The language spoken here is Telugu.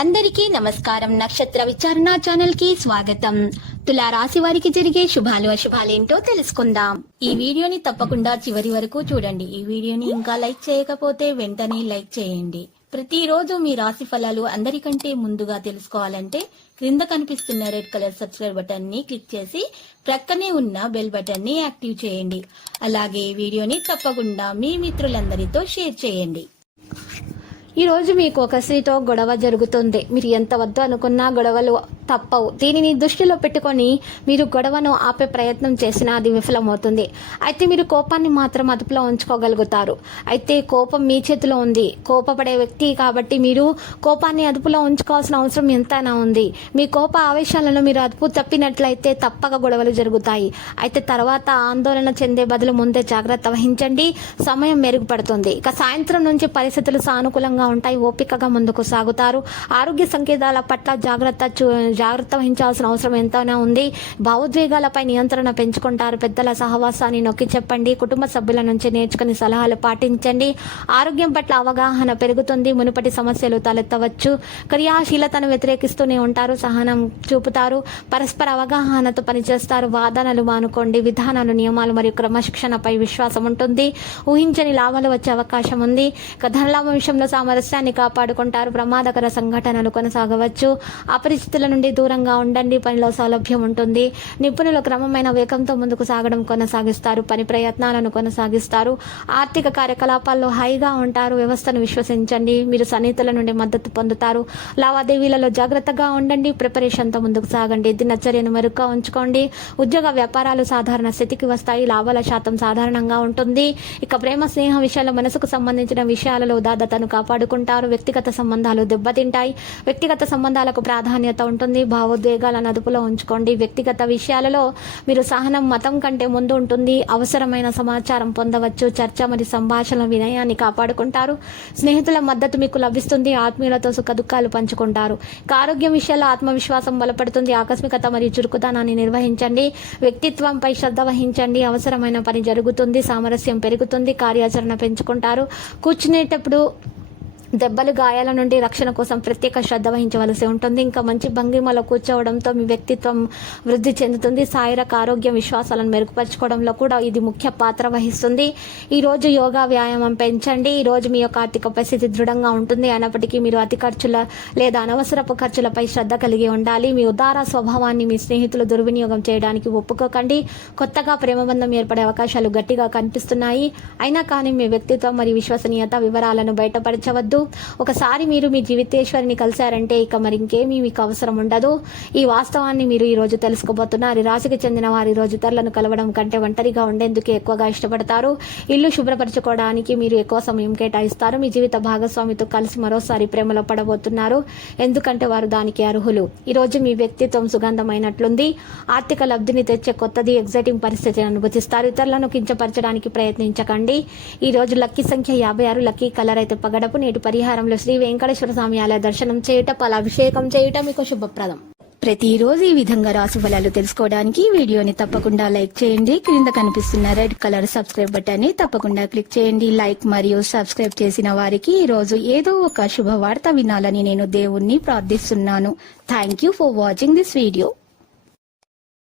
అందరికీ నమస్కారం. నక్షత్ర విచారణ ఛానల్ కి స్వాగతం. తులా రాశి వారికి జరిగే శుభాలు అశుభాలేంటో తెలుసుకుందాం. ఈ వీడియోని తప్పకుండా చివరి వరకు చూడండి. ఈ వీడియోని ఇంకా లైక్ చేయకపోతే వెంటనే లైక్ చేయండి. ప్రతిరోజు మీ రాశి ఫలాలు అందరికంటే ముందుగా తెలుసుకోవాలంటే క్రింద కనిపిస్తున్న రెడ్ కలర్ సబ్స్క్రైబ్ బటన్ ని క్లిక్ చేసి ప్రక్కనే ఉన్న బెల్ బటన్ ని యాక్టివ్ చేయండి. అలాగే ఈ వీడియోని తప్పకుండా మీ మిత్రులందరితో షేర్ చేయండి. ఈ రోజు మీకు ఒక స్త్రీతో గొడవ జరుగుతుంది. మీరు ఎంత వద్దు అనుకున్నా గొడవలు తప్పవు. దీనిని దృష్టిలో పెట్టుకొని మీరు గొడవను ఆపే ప్రయత్నం చేసినా అది విఫలమవుతుంది. అయితే మీరు కోపాన్ని మాత్రం అదుపులో ఉంచుకోగలుగుతారు. అయితే కోపం మీ చేతిలో ఉంది. కోపపడే వ్యక్తి కాబట్టి మీరు కోపాన్ని అదుపులో ఉంచుకోవాల్సిన అవసరం ఎంతైనా ఉంది. మీ కోప ఆవేశాలను మీరు అదుపు తప్పినట్లయితే తప్పక గొడవలు జరుగుతాయి. అయితే తర్వాత ఆందోళన చెందే బదులు ముందే జాగ్రత్త వహించండి. సమయం మెరుగుపడుతుంది. ఇక సాయంత్రం నుంచి పరిస్థితులు సానుకూలంగా ఉంటాయి. ఓపికగా ముందుకు సాగుతారు. ఆరోగ్య సంకేతాల పట్ల జాగ్రత్త వహించాల్సిన అవసరం ఎంతైనా ఉంది. భావోద్వేగాలపై నియంత్రణ పెంచుకుంటారు. పెద్దల సహవాసాన్ని నొక్కి చెప్పండి. కుటుంబ సభ్యుల నుంచి నేర్చుకుని సలహాలు పాటించండి. ఆరోగ్యం పట్ల అవగాహన పెరుగుతుంది. మునుపటి సమస్యలు తలెత్తవచ్చు. క్రియాశీలతను వ్యతిరేకిస్తూనే ఉంటారు. సహనం చూపుతారు. పరస్పర అవగాహనతో పనిచేస్తారు. వాదనలు మానుకోండి. విధానాలు, నియమాలు మరియు క్రమశిక్షణపై విశ్వాసం ఉంటుంది. ఊహించని లాభాలు వచ్చే అవకాశం ఉంది. ధనలాభం విషయంలో సామరస్యాన్ని కాపాడుకుంటారు. ప్రమాదకర సంఘటనలు కొనసాగవచ్చు. అపరిచితుల నుండి దూరంగా ఉండండి. పనిలో సౌలభ్యం ఉంటుంది. నిపుణులు క్రమమైన వేగంతో ముందుకు సాగడం కొనసాగిస్తారు. పని ప్రయత్నాలను కొనసాగిస్తారు. ఆర్థిక కార్యకలాపాల్లో హాయిగా ఉంటారు. వ్యవస్థను విశ్వసించండి. మీరు సన్నిహితుల నుండి మద్దతు పొందుతారు. లావాదేవీలలో జాగ్రత్తగా ఉండండి. ప్రిపరేషన్తో ముందుకు సాగండి. దినచర్యను మెరుగ్గా ఉంచుకోండి. ఉద్యోగ వ్యాపారాలు సాధారణ స్థితికి వస్తాయి. లాభాల శాతం సాధారణంగా ఉంటుంది. ఇక ప్రేమ స్నేహ విషయాల్లో మనసుకు సంబంధించిన విషయాలలో ఉదాత్తతను కాపాడుకుంటారు. వ్యక్తిగత సంబంధాలు దెబ్బతింటాయి. వ్యక్తిగత సంబంధాలకు ప్రాధాన్యత ఉంటుంది. భావోద్వేగాలను అదుపులో ఉంచుకోండి. వ్యక్తిగత విషయాలలో మీరు సహనం మతం కంటే ముందు ఉంటుంది. అవసరమైన సమాచారం పొందవచ్చు. చర్చ మరియు సంభాషణ వినయాన్ని కాపాడుకుంటారు. స్నేహితుల మద్దతు మీకు లభిస్తుంది. ఆత్మీయులతో సుఖ దుఃఖాలు పంచుకుంటారు. ఆరోగ్యం విషయాల్లో ఆత్మవిశ్వాసం బలపడుతుంది. ఆకస్మికత మరియు చురుకుదనాన్ని నిర్వహించండి. వ్యక్తిత్వంపై శ్రద్ధ వహించండి. అవసరమైన పని జరుగుతుంది. సామరస్యం పెరుగుతుంది. కార్యాచరణ పెంచుకుంటారు. కూర్చునేటప్పుడు దెబ్బలు, గాయాల నుండి రక్షణ కోసం ప్రత్యేక శ్రద్ధ వహించవలసి ఉంటుంది. ఇంకా మంచి భంగిమలో కూర్చోవడంతో మీ వ్యక్తిత్వం వృద్ధి చెందుతుంది. శారీరక ఆరోగ్య విశ్వాసాలను మెరుగుపరచుకోవడంలో కూడా ఇది ముఖ్య పాత్ర వహిస్తుంది. ఈ రోజు యోగా, వ్యాయామం పెంచండి. ఈ రోజు మీ యొక్క ఆర్థిక పరిస్థితి దృఢంగా ఉంటుంది. అయినప్పటికీ మీరు అతి ఖర్చుల లేదా అనవసరపు ఖర్చులపై శ్రద్ధ కలిగి ఉండాలి. మీ ఉదార స్వభావాన్ని మీ స్నేహితులు దుర్వినియోగం చేయడానికి ఒప్పుకోకండి. కొత్తగా ప్రేమబంధం ఏర్పడే అవకాశాలు గట్టిగా కనిపిస్తున్నాయి. అయినా కానీ మీ వ్యక్తిత్వం మరియు విశ్వసనీయత వివరాలను బయటపరచవద్దు. ఒకసారి మీరు మీ జీవితేశ్వరిని కలిశారంటే ఇక మరి ఇంకేమీ మీకు అవసరం ఉండదు. ఈ వాస్తవాన్ని మీరు ఈ రోజు తెలుసుకోబోతున్నారు. ఈ రాశికి చెందిన వారి రోజు ఇతరులను కలవడం కంటే ఒంటరిగా ఉండేందుకు ఎక్కువగా ఇష్టపడతారు. ఇల్లు శుభ్రపరచుకోవడానికి మీరు ఎక్కువ సమయం కేటాయిస్తారు. మీ జీవిత భాగస్వామితో కలిసి మరోసారి ప్రేమలో పడబోతున్నారు. ఎందుకంటే వారు దానికి అర్హులు. ఈ రోజు మీ వ్యక్తిత్వం సుగంధమైనట్లుంది. ఆర్థిక లబ్ధిని తెచ్చే కొత్తది, ఎగ్జైటింగ్ పరిస్థితిని అనుభవిస్తారు. ఇతరులను కించపరచడానికి ప్రయత్నించకండి. ఈ రోజు లక్కీ సంఖ్య 56. లక్కీ కలర్ అయితే పగడపు. నేటి పరిహారంలో శ్రీ వెంకటేశ్వర స్వామి ఆలయ దర్శనం చేయటం, పాలాభిషేకం చేయటం మీకు శుభప్రదం. ప్రతిరోజు ఈ విధంగా రాశి ఫలాలు తెలుసుకోవడానికి వీడియోని తప్పకుండా లైక్ చేయండి. క్రింద కనిపిస్తున్న రెడ్ కలర్ సబ్స్క్రైబ్ బటన్ ని తప్పకుండా క్లిక్ చేయండి. లైక్ మరియు సబ్స్క్రైబ్ చేసిన వారికి ఈ రోజు ఏదో ఒక శుభవార్త వినాలని నేను దేవుణ్ణి ప్రార్థిస్తున్నాను. Thank you for watching this video.